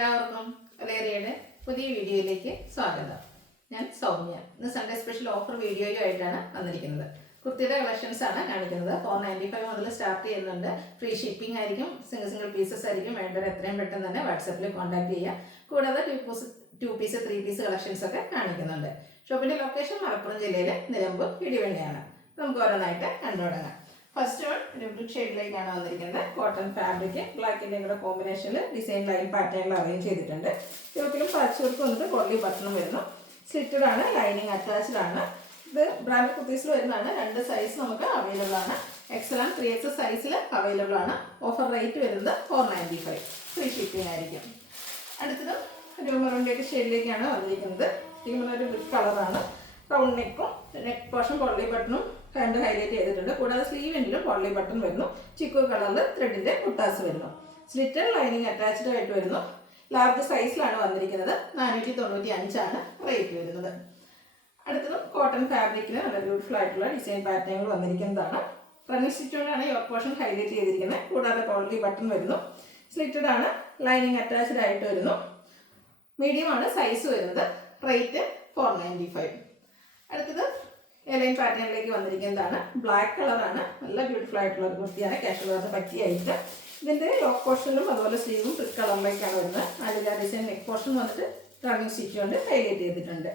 എല്ലാവർക്കും വലേറിയയുടെ പുതിയ വീഡിയോയിലേക്ക് സ്വാഗതം. ഞാൻ സൗമ്യ. ഇന്ന് സൺഡേ സ്പെഷ്യൽ ഓഫർ വീഡിയോയുമായിട്ടാണ് വന്നിരിക്കുന്നത്. കുർത്തിയുടെ കളക്ഷൻസ് ആണ് കാണിക്കുന്നത്. 495 മുതൽ സ്റ്റാർട്ട് ചെയ്യുന്നുണ്ട്. ഫ്രീ ഷിപ്പിംഗ് ആയിരിക്കും. സിംഗിൾ പീസസ് ആയിരിക്കും. വേണ്ടവർ എത്രയും പെട്ടെന്ന് തന്നെ വാട്സാപ്പിൽ കോൺടാക്ട് ചെയ്യുക. കൂടാതെ 2 പീസ് 3 പീസ് കളക്ഷൻസ് ഒക്കെ കാണിക്കുന്നുണ്ട്. ഷോപ്പിന്റെ ലൊക്കേഷൻ മലപ്പുറം ജില്ലയിലെ നിലമ്പൂർ ഇടിവെള്ളിയാണ്. നമുക്ക് ഓരോന്നായിട്ട് കണ്ടു തുടങ്ങാം. ഫസ്റ്റ് വൺ ഒരു ബ്ലൂ ഷെയ്ഡിലേക്കാണ് വന്നിരിക്കുന്നത്. കോട്ടൺ ഫാബ്രിക് ബ്ലാക്കിൻ്റെ കൂടെ കോമ്പിനേഷനിൽ ഡിസൈൻ ലൈൻ പാറ്റേണിൽ അറേഞ്ച് ചെയ്തിട്ടുണ്ട്. യോക്കിലും പാച്ച് വർക്ക് വന്നിട്ട് കൊള്ളി ബട്ടണും വരുന്നു. സ്ലിറ്റഡ് ആണ്, ലൈനിങ് അറ്റാച്ച്ഡ് ആണ്. ഇത് ബ്രാൻഡ് കുർത്തീസിൽ വരുന്നതാണ്. 2 സൈസ് നമുക്ക് അവൈലബിൾ ആണ്. XL ആൻഡ് 3XL സൈസിൽ അവൈലബിൾ ആണ്. ഓഫർ റേറ്റ് വരുന്നത് 495. ഫ്രീ ഷിപ്പിംഗ് ആയിരിക്കും. അടുത്തത് ഒരു മെറൂണിൻ്റെ ഷെയ്ഡിലേക്കാണ് വന്നിരിക്കുന്നത്. ഒരു ബ്രിക്ക് കളറാണ്. റൗണ്ട് നെക്കും നെക്ക് പോർഷൻ പൊള്ളി ബട്ടണും ഹാൻഡ് ഹൈലൈറ്റ് ചെയ്തിട്ടുണ്ട്. കൂടാതെ സ്ലീവ് എൻഡിലും പൊള്ളി ബട്ടൺ വരുന്നു. ചിക്കു കളറിൽ ത്രെഡിന്റെ കുട്ടാസ് വരുന്നു. സ്ലിറ്റഡ് ലൈനിങ് അറ്റാച്ച്ഡ് ആയിട്ട് വരുന്നു. ലാർജ് സൈസിലാണ് വന്നിരിക്കുന്നത്. 495 ആണ് റേറ്റ് വരുന്നത്. അടുത്തതും കോട്ടൺ ഫാബ്രിക്കിന് നല്ല ബ്യൂട്ടിഫുൾ ആയിട്ടുള്ള ഡിസൈൻ പാറ്റേണുകൾ വന്നിരിക്കുന്നതാണ്. റണ്ണിങ് സ്റ്റിച്ചോടാണ് യോക്ക് പോർഷൻ ഹൈലൈറ്റ് ചെയ്തിരിക്കുന്നത്. കൂടാതെ പൊള്ളി ബട്ടൺ വരുന്നു. സ്ലിറ്റഡ് ആണ്, ലൈനിങ് അറ്റാച്ച്ഡ് ആയിട്ട് വരുന്നു. മീഡിയം ആണ് സൈസ് വരുന്നത്. റേറ്റ് 495. അടുത്തത് എലൈൻ പാറ്റേണിലേക്ക് വന്നിരിക്കുന്നതാണ്. ബ്ലാക്ക് കളറാണ്. നല്ല ബ്യൂട്ടിഫുൾ ആയിട്ടുള്ള ഒരു കുർത്തിയാണ്. കാഷ്വൽ കളറിന് പറ്റിയായിട്ട് ഇതിൻ്റെ യോക്ക് പോർഷനും അതുപോലെ സ്ലീവും ബ്രിക്ക് കളറിലേക്കാണ് വരുന്നത്. നല്ല ഡിസൈൻ നെക്ക് പോർഷൻ വന്നിട്ട് റണ്ണിങ് സ്റ്റിച്ച് കൊണ്ട് ഹൈലൈറ്റ് ചെയ്തിട്ടുണ്ട്.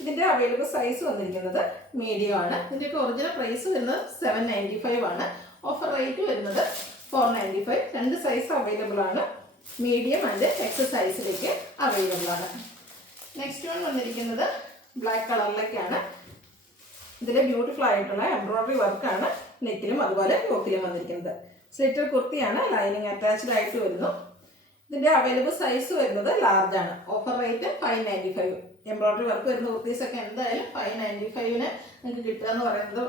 ഇതിൻ്റെ അവൈലബിൾ സൈസ് വന്നിരിക്കുന്നത് മീഡിയം ആണ്. ഇതിൻ്റെയൊക്കെ ഒറിജിനൽ പ്രൈസ് വരുന്നത് 795 ആണ്. ഓഫർ റേറ്റ് വരുന്നത് 495. 2 സൈസ് അവൈലബിൾ ആണ്. മീഡിയം ആൻഡ് XL സൈസിലേക്ക് അവൈലബിൾ ആണ്. നെക്സ്റ്റ് വൺ വന്നിരിക്കുന്നത് ബ്ലാക്ക് കളറിലേക്കാണ്. ഇതിൽ ബ്യൂട്ടിഫുൾ ആയിട്ടുള്ള എംബ്രോയിഡറി വർക്കാണ് നെക്കിലും അതുപോലെ യോക്കിലും വന്നിരിക്കുന്നത്. സ്ലിറ്റഡ് കുർത്തിയാണ്. ലൈനിങ് അറ്റാച്ച്ഡ് ആയിട്ട് വരുന്നു. ഇതിൻ്റെ അവൈലബിൾ സൈസ് വരുന്നത് ലാർജ് ആണ്. Offer rate 595. എംബ്രോയിഡറി വർക്ക് വരുന്ന കുർത്തീസൊക്കെ എന്തായാലും 595 നിങ്ങൾക്ക് കിട്ടുക എന്ന് പറയുന്നത്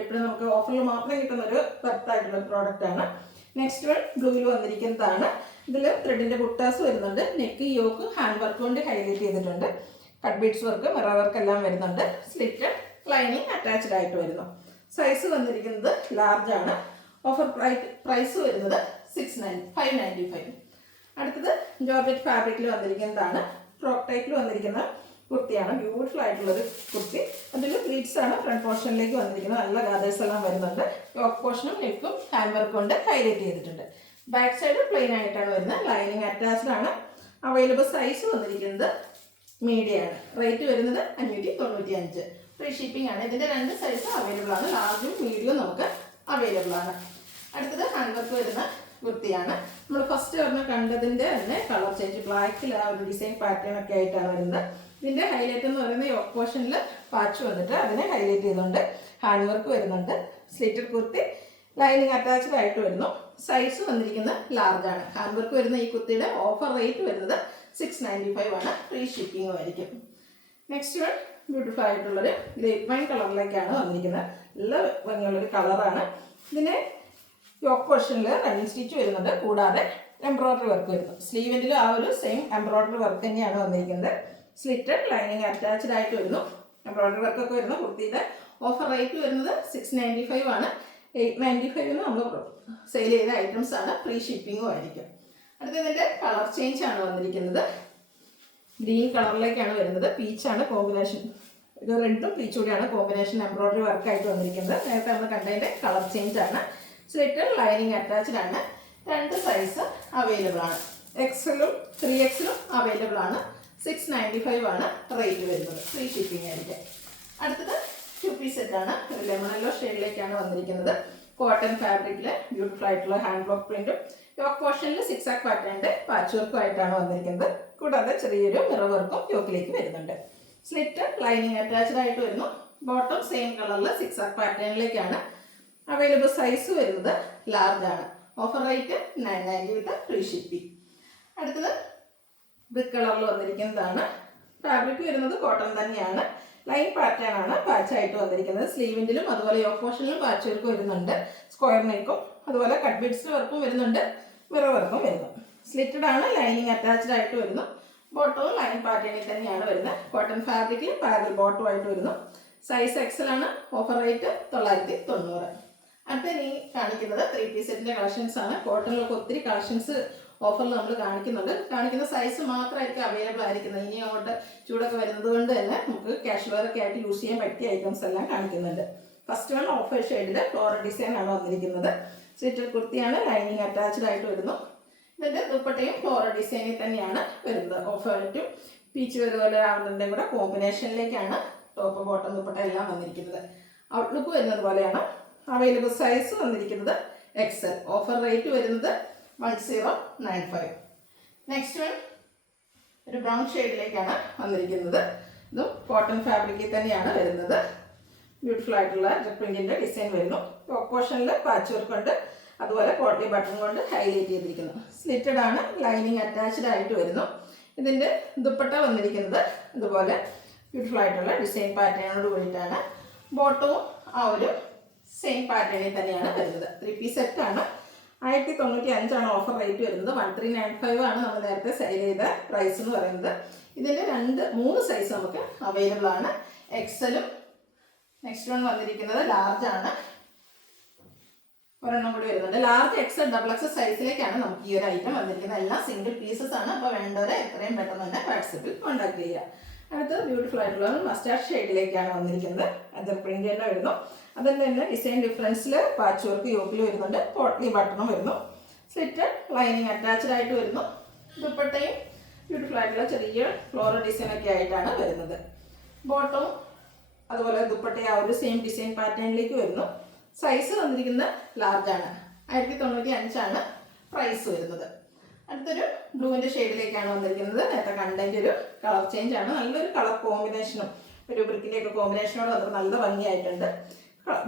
എപ്പോഴും നമുക്ക് ഓഫറിൽ മാത്രം കിട്ടുന്ന ഒരു വർത്തായിട്ടുള്ള പ്രോഡക്റ്റ് ആണ്. നെക്സ്റ്റ് വൺ ബ്ലൂവിൽ വന്നിരിക്കുന്നതാണ്. ഇതിൽ ത്രെഡിൻ്റെ ബുട്ടാസ് വരുന്നുണ്ട്. നെക്ക് യോക്ക് ഹാൻഡ് വർക്ക് കൊണ്ട് ഹൈലൈറ്റ് ചെയ്തിട്ടുണ്ട്. Cut beads work mirror work എല്ലാം വരുന്നുണ്ട്. സ്ലിറ്റഡ് ലൈനിങ് അറ്റാച്ച്ഡ് ആയിട്ട് വരുന്നു. സൈസ് വന്നിരിക്കുന്നത് ലാർജ് ആണ്. ഓഫർ പ്രൈസ് വരുന്നത് 595. അടുത്തത് ജോർജറ്റ് ഫാബ്രിക്കിൽ വന്നിരിക്കുന്നതാണ്. ഫ്രോക്ക് ടൈപ്പിൽ വന്നിരിക്കുന്ന കുർത്തിയാണ്. ബ്യൂട്ടിഫുൾ ആയിട്ടുള്ളൊരു കുർത്തി. അതിൽ പ്ലീറ്റ്സ് ആണ് ഫ്രണ്ട് പോർഷനിലേക്ക് വന്നിരിക്കുന്നത്. നല്ല ഗാദേഴ്സ് എല്ലാം വരുന്നുണ്ട്. യോക്ക് പോർഷനും നെക്കും ഹാൻഡ് വർക്ക് കൊണ്ട് ഹൈലൈറ്റ് ചെയ്തിട്ടുണ്ട്. ബാക്ക് സൈഡ് പ്ലെയിൻ ആയിട്ടാണ് വരുന്നത്. ലൈനിങ് അറ്റാച്ച്ഡ് ആണ്. അവൈലബിൾ സൈസ് വന്നിരിക്കുന്നത് മീഡിയം ആണ്. റേറ്റ് വരുന്നത് 595. ഫ്രീ ഷിപ്പിംഗ് ആണ്. ഇതിൻ്റെ 2 സൈസ് അവൈലബിൾ ആണ്. ലാർജും മീഡിയവും നമുക്ക് അവൈലബിൾ ആണ്. അടുത്തത് ഹാൻഡ് വർക്ക് വരുന്ന കുർത്തിയാണ്. നമ്മൾ ഫസ്റ്റ് പറഞ്ഞ കണ്ടതിൻ്റെ തന്നെ കളർ ചേഞ്ച് ബ്ലാക്കിൽ ആ ഒരു ഡിസൈൻ പാറ്റേൺ ഒക്കെ ആയിട്ടാണ് വരുന്നത്. ഇതിൻ്റെ ഹൈലൈറ്റ് എന്ന് പറയുന്നത് യോക്ക് പോർഷനിൽ പാച്ച് വന്നിട്ട് അതിനെ ഹൈലൈറ്റ് ചെയ്തുകൊണ്ട് ഹാൻഡ് വർക്ക് വരുന്നുണ്ട്. സ്ലിറ്റഡ് കുർത്തി ലൈനിങ് അറ്റാച്ച്ഡ് ആയിട്ട് വരുന്നു. സൈസ് വന്നിരിക്കുന്നത് ലാർജ് ആണ്. ഹാൻഡ് വർക്ക് വരുന്ന ഈ കുർത്തിയുടെ ഓഫർ റേറ്റ് വരുന്നത് 695 ആണ്. ഫ്രീ ഷിപ്പിംഗും ആയിരിക്കും. നെക്സ്റ്റ് വൺ ബ്യൂട്ടിഫുൾ ആയിട്ടുള്ളൊരു ഗ്രേപ്പ് വൈൻ കളറിലേക്കാണ് വന്നിരിക്കുന്നത്. നല്ല ഭംഗിയുള്ളൊരു കളറാണ്. ഇതിന് യോക്ക് പോർഷനിൽ റണ്ണിങ് സ്റ്റിച്ച് വരുന്നുണ്ട്. കൂടാതെ എംബ്രോയിഡറി വർക്ക് വരുന്നു. സ്ലീവിൻ്റെ ആ ഒരു സെയിം എംബ്രോയിഡറി വർക്ക് തന്നെയാണ് വന്നിരിക്കുന്നത്. സ്ലിറ്റഡ് ലൈനിങ് അറ്റാച്ച്ഡ് ആയിട്ട് വരുന്നു. എംബ്രോയിഡറി വർക്കൊക്കെ വരുന്നു. കുർത്തിയുടെ ഓഫർ റേറ്റ് വരുന്നത് 695 ആണ്. 895 നമ്മൾ സെയിൽ ചെയ്ത ഐറ്റംസ് ആണ്. ഫ്രീ ഷിപ്പിംഗും ആയിരിക്കും. അടുത്തതിൻ്റെ കളർ ചേഞ്ച് ആണ് വന്നിരിക്കുന്നത്. ഗ്രീൻ കളറിലേക്കാണ് വരുന്നത്. പീച്ചാണ് കോമ്പിനേഷൻ. ഇത് റെഡും പീച്ച് കൂടിയാണ് കോമ്പിനേഷൻ എംബ്രോയിഡറി വർക്കായിട്ട് വന്നിരിക്കുന്നത്. നേരത്തെ നമ്മൾ കണ്ടതിൻ്റെ കളർ ചേഞ്ച് ആണ്. സ്ലിറ്റഡ് ലൈനിങ് അറ്റാച്ച്ഡ് ആണ്. 2 സൈസ് അവൈലബിൾ ആണ്. XLും 3Xലും അവൈലബിൾ ആണ്. 695 ആണ് റേറ്റ് വരുന്നത്. ഫ്രീ ഷിപ്പിംഗ് ആയിരിക്കും. അടുത്തത് 2 പീസ് സെറ്റാണ്. ഒരു ലെമൺ യെല്ലോ ഷെയ്ഡിലേക്കാണ് വന്നിരിക്കുന്നത്. കോട്ടൺ ഫാബ്രിക്കിൽ ബ്യൂട്ടിഫുൾ ആയിട്ടുള്ള ഹാൻഡ് ബ്ലോക്ക് പ്രിന്റും യോക്ക് പോർഷനിൽ സിക്സാക് പാറ്റേണിന്റെ പാച്ച് വർക്കും ആയിട്ടാണ് വന്നിരിക്കുന്നത്. കൂടാതെ ചെറിയൊരു മിറർ വർക്കും യോക്കിലേക്ക് വരുന്നുണ്ട്. സ്ലിറ്റ് ലൈനിങ് അറ്റാച്ച്ഡ് ആയിട്ട് വരുന്നു. ബോട്ടം സെയിം കളറിൽ സിക്സാക് പാറ്റേണിലേക്കാണ്. അവൈലബിൾ സൈസ് വരുന്നത് ലാർജ് ആണ്. ഓഫർ റേറ്റ് 990 വിത്ത് ഫ്രീ ഷിപ്പിംഗ്. അടുത്തത് ബ്രിക്ക് കളറിൽ വന്നിരിക്കുന്നതാണ്. ഫാബ്രിക് വരുന്നത് കോട്ടൺ തന്നെയാണ്. ലൈൻ പാറ്റേൺ ആണ് പാച്ചായിട്ട് വന്നിരിക്കുന്നത്. സ്ലീവിൻ്റിലും അതുപോലെ യോക്ക് പോർഷനിലും പാച്ച് വർക്ക് വരുന്നുണ്ട്. സ്ക്വയർ നെക്കും അതുപോലെ കട്ട് ബീഡ്സിൻ്റെ വർക്കും വരുന്നുണ്ട്. മിറർ വർക്കും വരുന്നു. സ്ലിറ്റഡ് ആണ്. ലൈനിങ് അറ്റാച്ച്ഡ് ആയിട്ട് വരുന്നു. ബോട്ടവും ലൈൻ പാറ്റേണിൽ തന്നെയാണ് വരുന്നത്. കോട്ടൺ ഫാബ്രിക്കിൽ പാരൽ ബോട്ടം ആയിട്ട് വരുന്നു. സൈസ് XL ആണ്. Offer rate 990. അടുത്ത ഇനി കാണിക്കുന്നത് 3 പീസ് സെറ്റിൻ്റെ കളക്ഷൻസ് ആണ്. കോട്ടണിലൊക്കെ ഒത്തിരി കളക്ഷൻസ് ഓഫറിൽ നമ്മൾ കാണിക്കുന്ന സൈസ് മാത്രമായിരിക്കും അവൈലബിൾ ആയിരിക്കുന്നത്. ഇനി അങ്ങോട്ട് ചൂടൊക്കെ വരുന്നത് കൊണ്ട് തന്നെ നമുക്ക് കാഷ്വൽ ഒക്കെ ആയിട്ട് യൂസ് ചെയ്യാൻ പറ്റിയ ഐറ്റംസ് എല്ലാം കാണിക്കുന്നുണ്ട്. ഫസ്റ്റ് വൺ ഓഫ് വൈറ്റ് ഷെയ്ഡിൽ ഫ്ലോറൽ ഡിസൈൻ ആണ് വന്നിരിക്കുന്നത്. സ്ലിറ്റഡ് കുർത്തിയാണ്, ലൈനിങ് അറ്റാച്ച്ഡ് ആയിട്ട് വരുന്നു. ഇതിൻ്റെ ദുപ്പട്ടയും ഫ്ലോറൽ ഡിസൈനിൽ തന്നെയാണ് വരുന്നത്. ഓഫ് വൈറ്റും പീച്ച് പോലെ ആവുന്നതിൻ്റെയും കൂടെ കോമ്പിനേഷനിലേക്കാണ് ടോപ്പ് ബോട്ടം ദുപ്പട്ട എല്ലാം വന്നിരിക്കുന്നത്. ഔട്ട്ലുക്ക് വരുന്നത് പോലെയാണ്. അവൈലബിൾ സൈസ് വന്നിരിക്കുന്നത് XL. ഓഫർ റേറ്റ് വരുന്നത് 1095. നെക്സ്റ്റ് വൺ ഒരു ബ്രൗൺ ഷെയ്ഡിലേക്കാണ് വന്നിരിക്കുന്നത്. ഇതും കോട്ടൺ ഫാബ്രിക്കിൽ തന്നെയാണ് വരുന്നത്. ബ്യൂട്ടിഫുൾ ആയിട്ടുള്ള പ്രിന്റിന്റെ ഡിസൈൻ വരുന്നു. ടോപ്പ് പോർഷനിൽ പാച്ച് വർക്ക് ഉണ്ട്, അതുപോലെ പോട്ട്ലി ബട്ടൺ കൊണ്ട് ഹൈലൈറ്റ് ചെയ്തിരിക്കുന്നു. സ്ലിറ്റഡ് ആണ്, ലൈനിങ് അറ്റാച്ച്ഡ് ആയിട്ട് വരുന്നു. ഇതിൻ്റെ ദുപ്പട്ട വന്നിരിക്കുന്നത് ഇതുപോലെ ബ്യൂട്ടിഫുൾ ആയിട്ടുള്ള ഡിസൈൻ പാറ്റേണോട് കൂടിയിട്ടാണ്. ബോട്ടവും ആ ഒരു സെയിം പാറ്റേണിൽ തന്നെയാണ് വരുന്നത്. 3 പീസ് സെറ്റാണ്. 1095 ഓഫർ റേറ്റ് വരുന്നത്. 1395 ആണ് നമ്മൾ നേരത്തെ സെയിൽ ചെയ്ത പ്രൈസ് എന്ന് പറയുന്നത്. ഇതിൻ്റെ 3 സൈസ് നമുക്ക് അവൈലബിൾ ആണ്. എക്സലും നെക്സ്റ്റ് വൺ വന്നിരിക്കുന്നത് ലാർജ് ആണ്. ഒരെണ്ണം കൂടി വരുന്നുണ്ട്. ലാർജ് XL XXL സൈസിലേക്കാണ് നമുക്ക് ഈ ഒരു ഐറ്റം വന്നിരിക്കുന്നത്. എല്ലാം സിംഗിൾ പീസസ് ആണ്. അപ്പോൾ വേണ്ടവരെ എത്രയും പെട്ടെന്ന് തന്നെ വാട്സപ്പിൽ കോൺടാക്ട് ചെയ്യുക. അടുത്തത് ബ്യൂട്ടിഫുൾ ആയിട്ടുള്ള മസ്റ്റാർഡ് ഷെയ്ഡിലേക്കാണ് വന്നിരിക്കുന്നത്. അത് പ്രിന്റ് തന്നെ വരുന്നു. അതിൽ തന്നെ ഡിസൈൻ ഡിഫറൻസിൽ പാച്ച് വർക്ക് യോക്കിൽ വരുന്നുണ്ട്. പോട്ട്ലി ബട്ടണും വരുന്നു. സ്ലിറ്റ് ലൈനിങ് അറ്റാച്ച്ഡ് ആയിട്ട് വരുന്നു. ദുപ്പട്ടയും ബ്യൂട്ടിഫുൾ ആയിട്ടുള്ള ചെറിയ ഫ്ലോറൽ ഡിസൈൻ ഒക്കെ ആയിട്ടാണ് വരുന്നത്. ബോട്ടവും അതുപോലെ ദുപ്പട്ട ആ ഒരു സെയിം ഡിസൈൻ പാറ്റേണിലേക്ക് വരുന്നു. സൈസ് വന്നിരിക്കുന്നത് ലാർജ് ആണ്. 1095 പ്രൈസ് വരുന്നത്. അടുത്തൊരു ബ്ലൂവിൻ്റെ ഷെയ്ഡിലേക്കാണ് വന്നിരിക്കുന്നത്. നേരത്തെ കണ്ടന്റ് ഒരു കളർ ചേഞ്ച് ആണ്. നല്ലൊരു കളർ കോമ്പിനേഷനും ഒരു ബ്രിക്കിൻ്റെ ഒക്കെ കോമ്പിനേഷനോട് വന്നിട്ട് നല്ല ഭംഗിയായിട്ടുണ്ട്.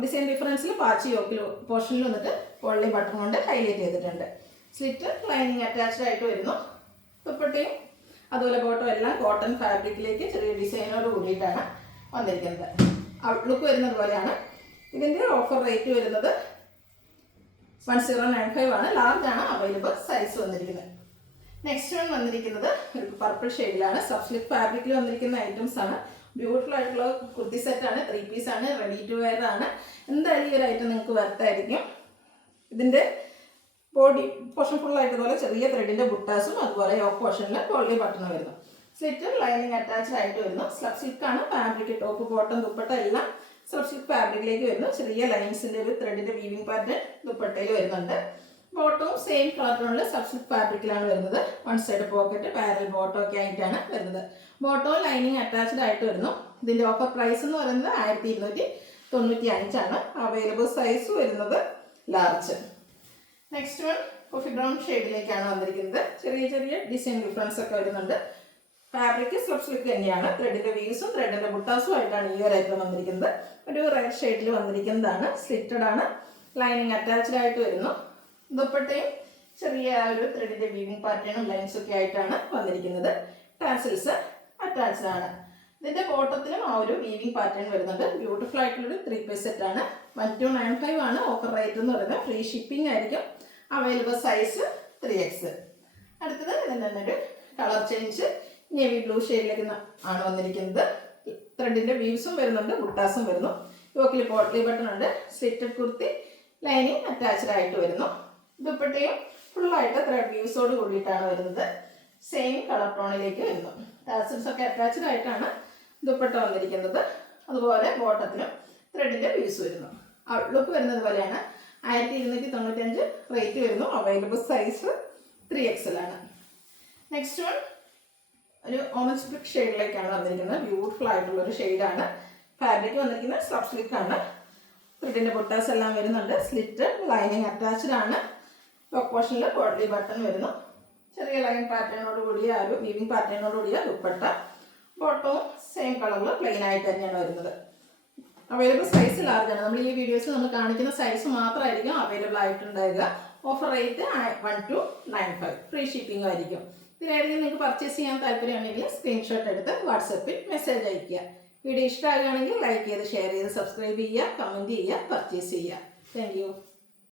ഡിസൈൻ ഡിഫറൻസിൽ പാച്ച് യോക്കിൽ പോർഷനിൽ വന്നിട്ട് പോളി ബട്ടൺ കൊണ്ട് ഹൈലൈറ്റ് ചെയ്തിട്ടുണ്ട്. സ്ലിറ്റ് ലൈനിങ് അറ്റാച്ച്ഡ് ആയിട്ട് വരുന്നു. ദുപ്പട്ടയും അതുപോലെ ബോട്ടം എല്ലാം കോട്ടൺ ഫാബ്രിക്കിലേക്ക് ചെറിയ ഡിസൈനോട് കൂടിയിട്ടാണ് വന്നിരിക്കുന്നത്. ഔട്ട്ലുക്ക് വരുന്നത് പോലെയാണ്. ഇതിൻ്റെ ഓഫർ റേറ്റ് വരുന്നത് 1095 ആണ്. ലാർജ് ആണ് അവൈലബിൾ സൈസ് വന്നിരിക്കുന്നത്. നെക്സ്റ്റ് വൺ വന്നിരിക്കുന്നത് ഒരു പർപ്പിൾ ഷെയ്ഡിലാണ്. സബ്സ്ലിറ്റ് ഫാബ്രിക്കിൽ വന്നിരിക്കുന്ന ഐറ്റംസ് ആണ്. ബ്യൂട്ടിഫുൾ ആയിട്ടുള്ള കുർത്തി സെറ്റാണ്. 3 പീസ് ആണ്. റെഡി ടു വെയർ ആണ്. എന്തായാലും ഈ ഒരു ഐറ്റം നിങ്ങൾക്ക് വർത്തായിരിക്കും. ഇതിൻ്റെ ബോഡി പോർഷൻ ഫുള്ളായിട്ട് പോലെ ചെറിയ ത്രെഡിൻ്റെ ബുട്ടാസും അതുപോലെ യോക്ക് പോർഷനിൽ പോളി ബട്ടൺ വരുന്നു. സ്ലിറ്റ് ലൈനിങ് അറ്റാച്ച്ഡ് ആയിട്ട് വരുന്നു. സ്ലബ് സിൽക്കാണ് ഫാബ്രിക്. ടോപ്പ് ബോട്ടം ദുപ്പട്ട എല്ലാം സ്ലബ് സിൽക്ക് ഫാബ്രിക്കിലേക്ക് വരുന്നു. ചെറിയ ലൈൻസിൻ്റെ ഒരു ത്രെഡിൻ്റെ വീവിംഗ് പാറ്റേൺ ദുപ്പട്ടയിൽ വരുന്നുണ്ട്. ബോട്ടവും സെയിം കളറിലുള്ള സ്ലബ് സിൽക്ക് ഫാബ്രിക്കിലാണ് വരുന്നത്. One side pocket parallel bottom ഒക്കെ ആയിട്ടാണ് വരുന്നത്. ബോട്ടവും ലൈനിങ് അറ്റാച്ച്ഡ് ആയിട്ട് വരുന്നു. ഇതിൻ്റെ ഓഫർ പ്രൈസ് എന്ന് പറയുന്നത് 1295 ആണ്. അവൈലബിൾ സൈസ് വരുന്നത് large. Next one coffee brown ഷെയ്ഡിലേക്കാണ് വന്നിരിക്കുന്നത്. ചെറിയ ചെറിയ ഡിസൈൻ ഡിഫറൻസ് ഒക്കെ വരുന്നുണ്ട്. ഫാബ്രിക് സ്ലബ് സിൽക്ക് തന്നെയാണ്. ത്രെഡിൻ്റെ വീവ്സും ത്രെഡിൻ്റെ ബുട്ടാസും ആയിട്ടാണ് ഈ ഒരു ഐറ്റം വന്നിരിക്കുന്നത്. ഒരു റെഡ് ഷെയ്ഡിൽ വന്നിരിക്കുന്നതാണ്. സ്ലിറ്റഡ് ആണ്. ലൈനിങ് അറ്റാച്ച്ഡ് ആയിട്ട് വരുന്നു. ദുപ്പട്ടയും ചെറിയ ഒരു ത്രെഡിൻ്റെ വീവിംഗ് പാറ്റേണും ലൈൻസും ഒക്കെ ആയിട്ടാണ് വന്നിരിക്കുന്നത്. ടാസിൽസ് അറ്റാച്ച്ഡ് ആണ്. ഇതിൻ്റെ ബോട്ടത്തിലും ആ ഒരു വീവിംഗ് പാറ്റേൺ വരുന്നുണ്ട്. ബ്യൂട്ടിഫുൾ ആയിട്ടുള്ളൊരു 3 പീസ് സെറ്റാണ്. 1295 ആണ് ഓഫർ റേറ്റ് എന്ന് പറയുന്നത്. ഫ്രീ ഷിപ്പിംഗ് ആയിരിക്കും. Available size 3XL. അടുത്തത് ഇതിൻ്റെ തന്നെ ഒരു കളർ ചേഞ്ച് നേവി ബ്ലൂ ഷെയ്ഡിലേക്ക് ആണ് വന്നിരിക്കുന്നത്. ത്രെഡിൻ്റെ വീവ്സും വരുന്നുണ്ട്, ബുട്ടാസും വരുന്നു. യോക്കിൽ പോട്ട്ലി ബട്ടൺ ഉണ്ട്. സ്ലിറ്റഡ് കുർത്തി ലൈനിങ് അറ്റാച്ച്ഡ് ആയിട്ട് വരുന്നു. ദുപ്പട്ടയും ഫുള്ളായിട്ട് ത്രെഡ് വ്യൂസോട് കൂടിയിട്ടാണ് വരുന്നത്. സെയിം കളർ ടോണിലേക്ക് വരുന്നു. ടാസൽസ് ഒക്കെ അറ്റാച്ച്ഡ് ആയിട്ടാണ് ദുപ്പട്ട വന്നിരിക്കുന്നത്. അതുപോലെ ബോട്ടത്തിലും ത്രെഡിൻ്റെ വ്യൂസ് വരുന്നു. ഔട്ട്ലുക്ക് വരുന്നത് പോലെയാണ്. 1295 റേറ്റ് വരുന്നു. അവൈലബിൾ സൈസ് 3XL ആണ്. നെക്സ്റ്റ് വൺ ഒരു ഓറഞ്ച് ബ്രിക്ക് ഷെയ്ഡിലേക്കാണ് വന്നിരിക്കുന്നത്. ബ്യൂട്ടിഫുൾ ആയിട്ടുള്ള ഒരു ഷെയ്ഡാണ്. ഫാബ്രിക് വന്നിരിക്കുന്നത് സ്ലബ് സിൽക്ക് ആണ്. ത്രെഡിൻ്റെ ബുട്ടാസ് എല്ലാം വരുന്നുണ്ട്. സ്ലിറ്റ് ലൈനിങ് അറ്റാച്ച്ഡ് ആണ്. യോക്ക് പോർഷനിൽ പോട്ട്ലി ബട്ടൺ വരുന്നു. ചെറിയ ലൈൻ പാറ്റേണോട് കൂടിയ ഒരു വീവിംഗ് പാറ്റേണോട് കൂടിയ ദുപ്പട്ട. ബോട്ടവും സെയിം കളറിൽ പ്ലെയിൻ ആയിട്ട് തന്നെയാണ് വരുന്നത്. അവൈലബിൾ സൈസ് ലാർജ് ആണ്. നമ്മൾ ഈ വീഡിയോസിൽ നമ്മൾ കാണിക്കുന്ന സൈസ് മാത്രമായിരിക്കും അവൈലബിൾ ആയിട്ടുണ്ടാവുക. Offer rate 1295. ഫ്രീ ഷിപ്പിംഗ് ആയിരിക്കും. ഇതിലേതെങ്കിലും നിങ്ങൾക്ക് പർച്ചേസ് ചെയ്യാൻ താല്പര്യമുണ്ടെങ്കിൽ സ്ക്രീൻഷോട്ട് എടുത്ത് വാട്സപ്പിൽ മെസ്സേജ് അയയ്ക്കുക. വീഡിയോ ഇഷ്ടമാകുകയാണെങ്കിൽ ലൈക്ക് ചെയ്ത് ഷെയർ ചെയ്ത് സബ്സ്ക്രൈബ് ചെയ്യുക, കമൻറ്റ് ചെയ്യുക, പർച്ചേസ് ചെയ്യുക. Thank you.